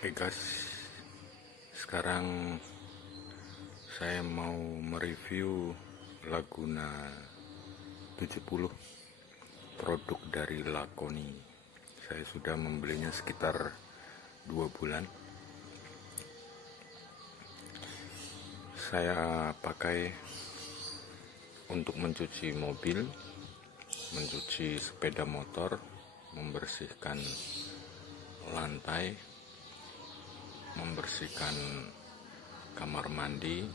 Oke guys, sekarang saya mau mereview Laguna 70, produk dari Lakoni. Saya sudah membelinya sekitar 2 bulan. Saya pakai untuk mencuci mobil, mencuci sepeda motor, membersihkan lantai, membersihkan kamar mandi,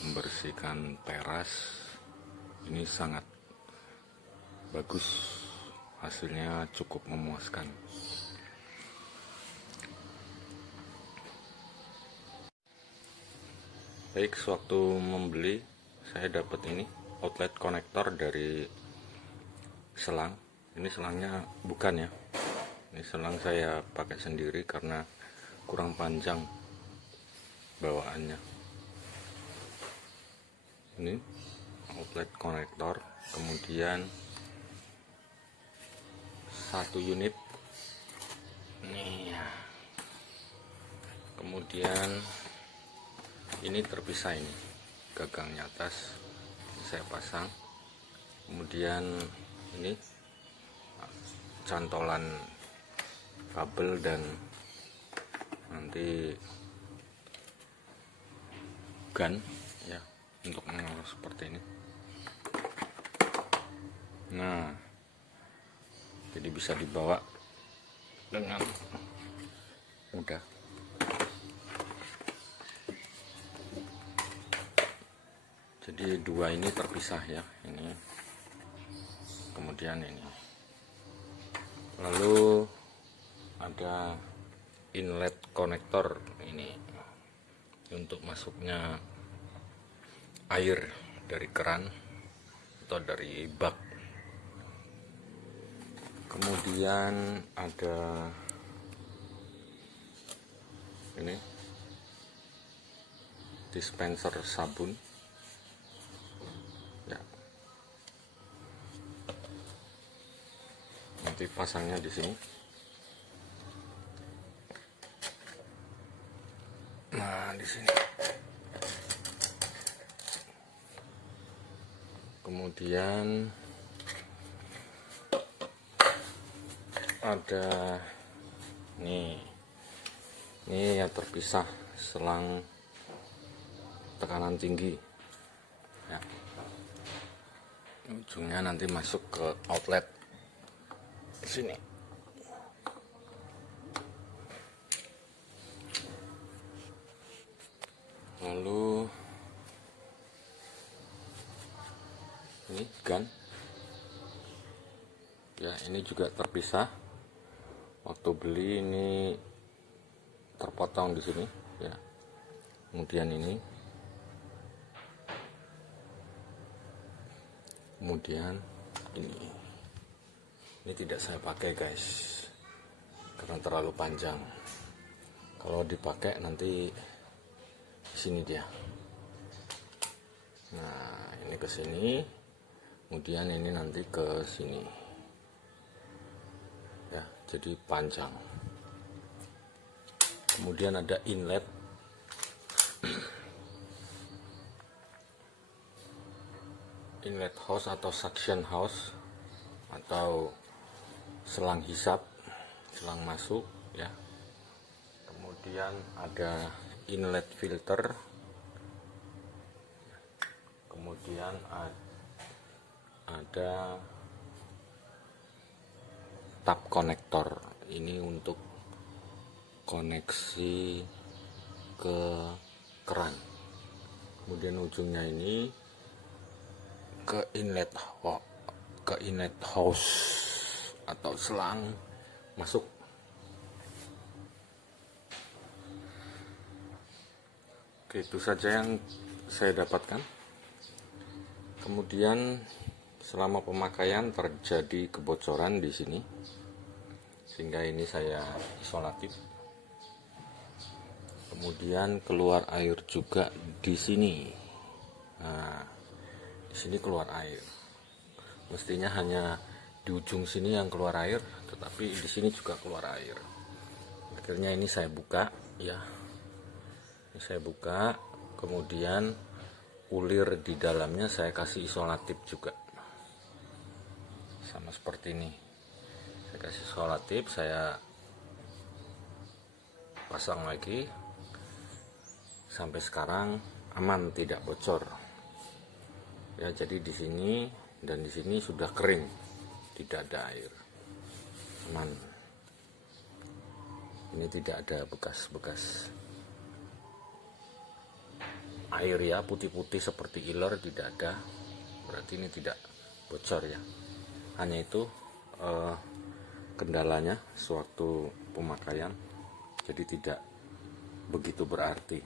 membersihkan teras. Ini sangat bagus, hasilnya cukup memuaskan. Baik, sewaktu membeli saya dapat ini outlet konektor dari selang. Ini selangnya bukan ya, ini selang saya pakai sendiri karena kurang panjang bawaannya. Ini outlet konektor, kemudian satu unit nih ya. Kemudian ini terpisah, ini gagangnya atas saya pasang, kemudian ini cantolan kabel dan nanti gun ya untuk mengalir seperti ini. Nah, jadi bisa dibawa dengan mudah. Jadi dua ini terpisah ya, ini kemudian ini. Lalu ada inlet konektor ini untuk masuknya air dari keran atau dari bak. Kemudian ada ini dispenser sabun ya, nanti pasangnya di sini. Nah, di sini. Kemudian ada nih, ini yang terpisah selang tekanan tinggi ya. Ujungnya nanti masuk ke outlet sini. Lalu ini gun ya, ini juga terpisah. Waktu beli ini terpotong di sini ya. Kemudian kemudian ini tidak saya pakai guys karena terlalu panjang. Kalau dipakai nanti di sini dia. Nah, ini ke sini, kemudian ini nanti ke sini ya, jadi panjang. Kemudian ada inlet hose atau suction hose atau selang hisap, selang masuk ya. Kemudian ada inlet filter, kemudian ada tap konektor, ini untuk koneksi ke keran. Kemudian ujungnya ini ke inlet hose atau selang masuk. Oke, itu saja yang saya dapatkan. Kemudian selama pemakaian terjadi kebocoran di sini, sehingga ini saya isolatif. Kemudian keluar air juga di sini. Nah, di sini keluar air. Mestinya hanya di ujung sini yang keluar air, tetapi di sini juga keluar air. Akhirnya ini saya buka ya, ini saya buka, kemudian ulir di dalamnya saya kasih isolatif juga, sama seperti ini. Saya kasih isolatif, saya pasang lagi. Sampai sekarang aman, tidak bocor ya. Jadi di sini dan di sini sudah kering, tidak ada air, aman. Ini tidak ada bekas-bekas air ya, putih-putih seperti iler tidak ada, berarti ini tidak bocor ya. Hanya itu kendalanya sewaktu pemakaian, jadi tidak begitu berarti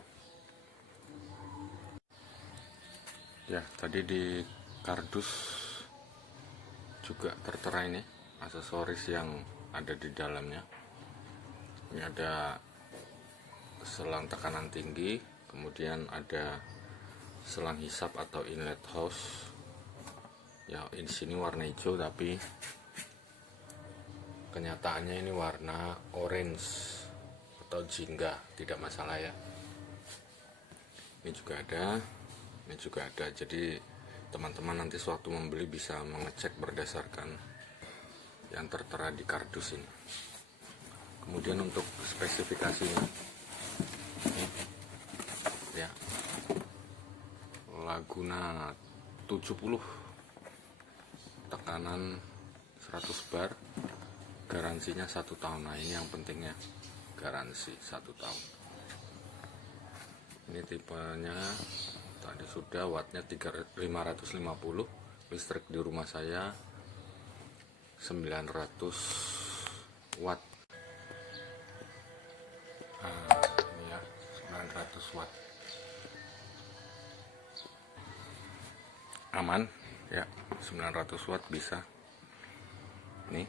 ya. Tadi di kardus juga tertera ini aksesoris yang ada di dalamnya. Ini ada selang tekanan tinggi, kemudian ada selang hisap atau inlet hose ya. Di sini warna hijau, tapi kenyataannya ini warna orange atau jingga, tidak masalah ya. Ini juga ada, ini juga ada. Jadi teman-teman nanti sewaktu membeli bisa mengecek berdasarkan yang tertera di kardus ini. Kemudian untuk spesifikasinya ya, Laguna 70, tekanan 100 bar, garansinya 1 tahun. Nah ini yang pentingnya, garansi 1 tahun. Ini tipenya tadi sudah, wattnya 550, listrik di rumah saya 900 watt. Ini ya, 900 watt, aman ya, 900 watt bisa nih.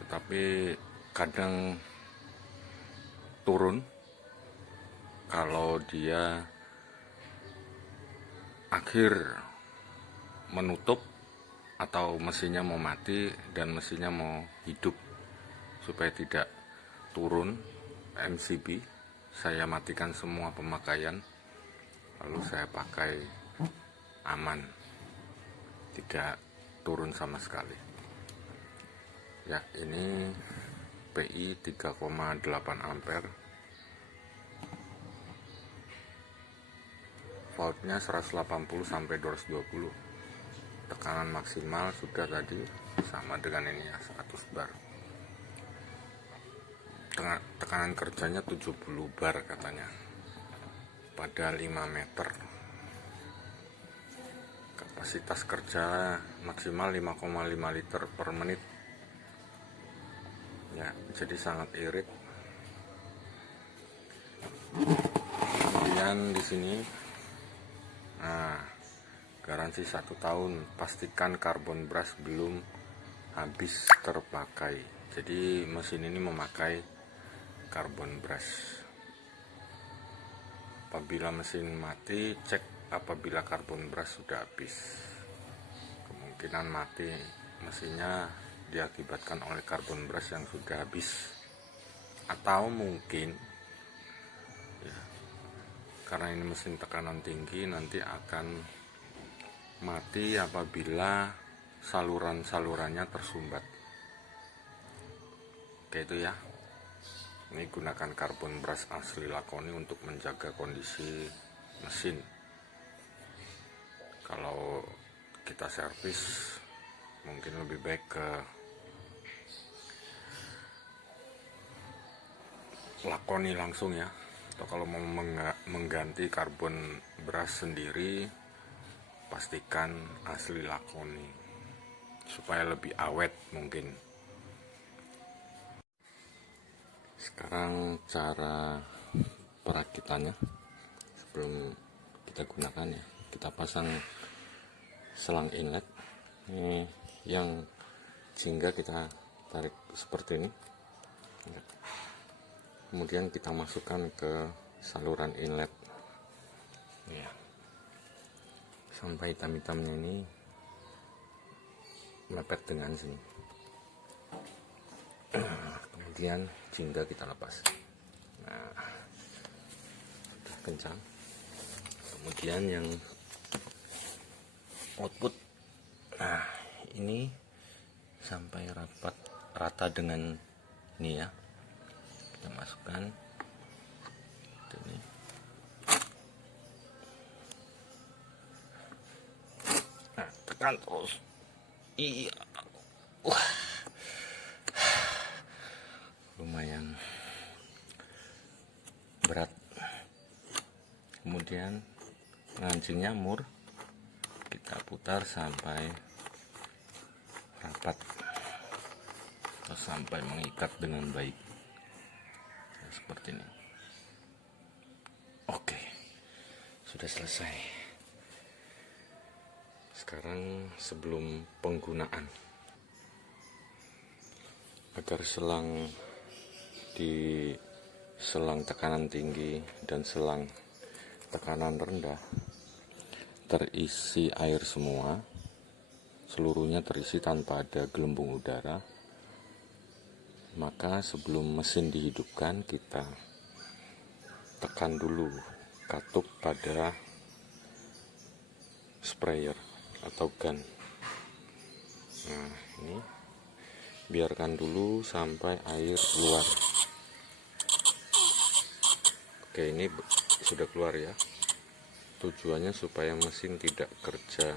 Tetapi kadang turun kalau dia akhir menutup atau mesinnya mau mati dan mesinnya mau hidup. Supaya tidak turun MCB, saya matikan semua pemakaian, lalu saya pakai, aman, tidak turun sama sekali ya. Ini PI 3,8 ampere, voltnya 180 sampai 220, tekanan maksimal sudah tadi sama dengan ini ya, 100 bar. Tekanan kerjanya 70 bar katanya pada 5 meter. Kapasitas kerja maksimal 5,5 liter per menit ya, jadi sangat irit. Kemudian di sini, nah, garansi 1 tahun, pastikan karbon brush belum habis terpakai. Jadi mesin ini memakai karbon brush. Apabila mesin mati, cek apabila karbon brush sudah habis. Kemungkinan mati mesinnya diakibatkan oleh karbon brush yang sudah habis, atau mungkin ya, karena ini mesin tekanan tinggi, nanti akan mati apabila saluran-salurannya tersumbat. Oke itu ya. Ini gunakan karbon brush asli Lakoni untuk menjaga kondisi mesin. Kalau kita servis mungkin lebih baik ke Lakoni langsung ya. Atau kalau mau mengganti karbon brush sendiri, pastikan asli Lakoni supaya lebih awet mungkin. Sekarang cara perakitannya sebelum kita gunakan ya, kita pasang selang inlet ini yang jingga, kita tarik seperti ini, kemudian kita masukkan ke saluran inlet ya, sampai hitam-hitamnya ini mepet dengan sini. bagian jingga kita lepas. Nah, sudah kencang. Kemudian yang output, nah ini sampai rata dengan ini ya, kita masukkan ini. Nah, tekan terus. Iya, wah, lumayan berat. Kemudian ngancingnya mur kita putar sampai rapat atau sampai mengikat dengan baik, ya, seperti ini. Oke, sudah selesai. Sekarang sebelum penggunaan, agar selang tekanan tinggi dan selang tekanan rendah terisi air semua, seluruhnya terisi tanpa ada gelembung udara, maka sebelum mesin dihidupkan kita tekan dulu katup pada sprayer atau gun. Nah, ini biarkan dulu sampai air keluar. Oke, ini sudah keluar ya. Tujuannya supaya mesin tidak kerja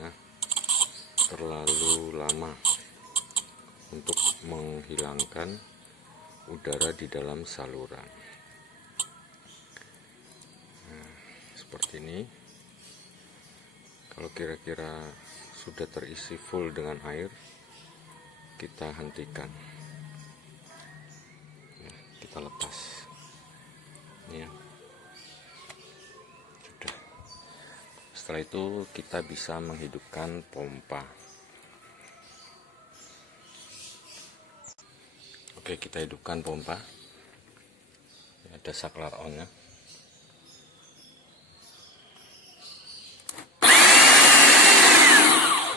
terlalu lama untuk menghilangkan udara di dalam saluran. Nah, seperti ini. Kalau kira-kira sudah terisi full dengan air, kita hentikan. Nah, kita lepas. Ya. Setelah itu kita bisa menghidupkan pompa. Oke, kita hidupkan pompa. Ada saklar on-nya.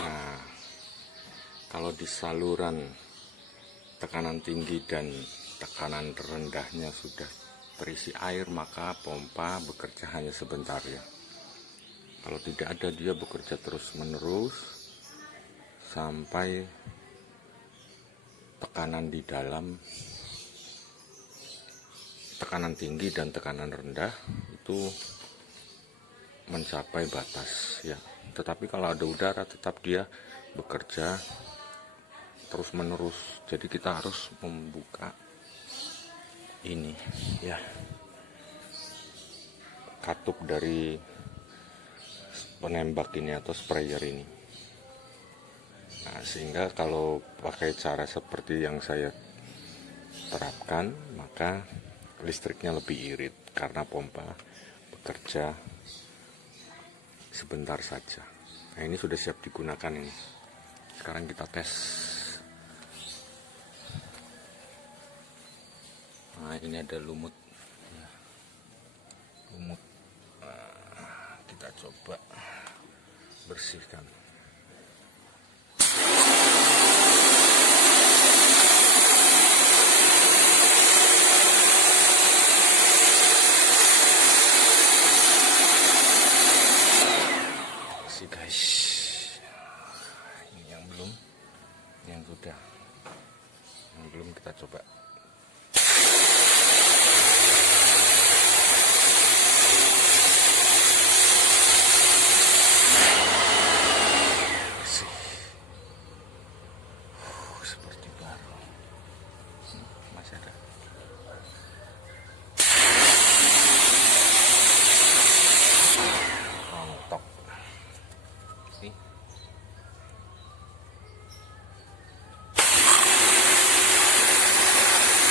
Nah, kalau di saluran tekanan tinggi dan tekanan rendahnya sudah terisi air, maka pompa bekerja hanya sebentar ya. Kalau tidak ada, dia bekerja terus-menerus sampai tekanan di dalam, tekanan tinggi dan tekanan rendah itu mencapai batas ya. Tetapi kalau ada udara, tetap dia bekerja terus-menerus. Jadi kita harus membuka ini ya, katup dari penembak ini atau sprayer ini. Nah, sehingga kalau pakai cara seperti yang saya terapkan, maka listriknya lebih irit karena pompa bekerja sebentar saja. Nah, ini sudah siap digunakan ini. Sekarang kita tes. Nah, ini ada lumut. Lumut. Nah, kita coba bersihkan. Bersih guys. Ini yang belum, yang sudah. Yang belum kita coba. Seperti baru. Masih ada. Rontok. Nih.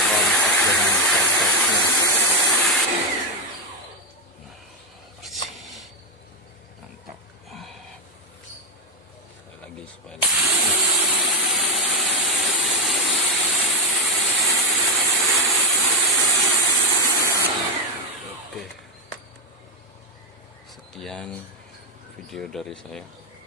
Rontok dengan cocoknya. Mantap. Sekali lagi supaya Oke, sekian video dari saya.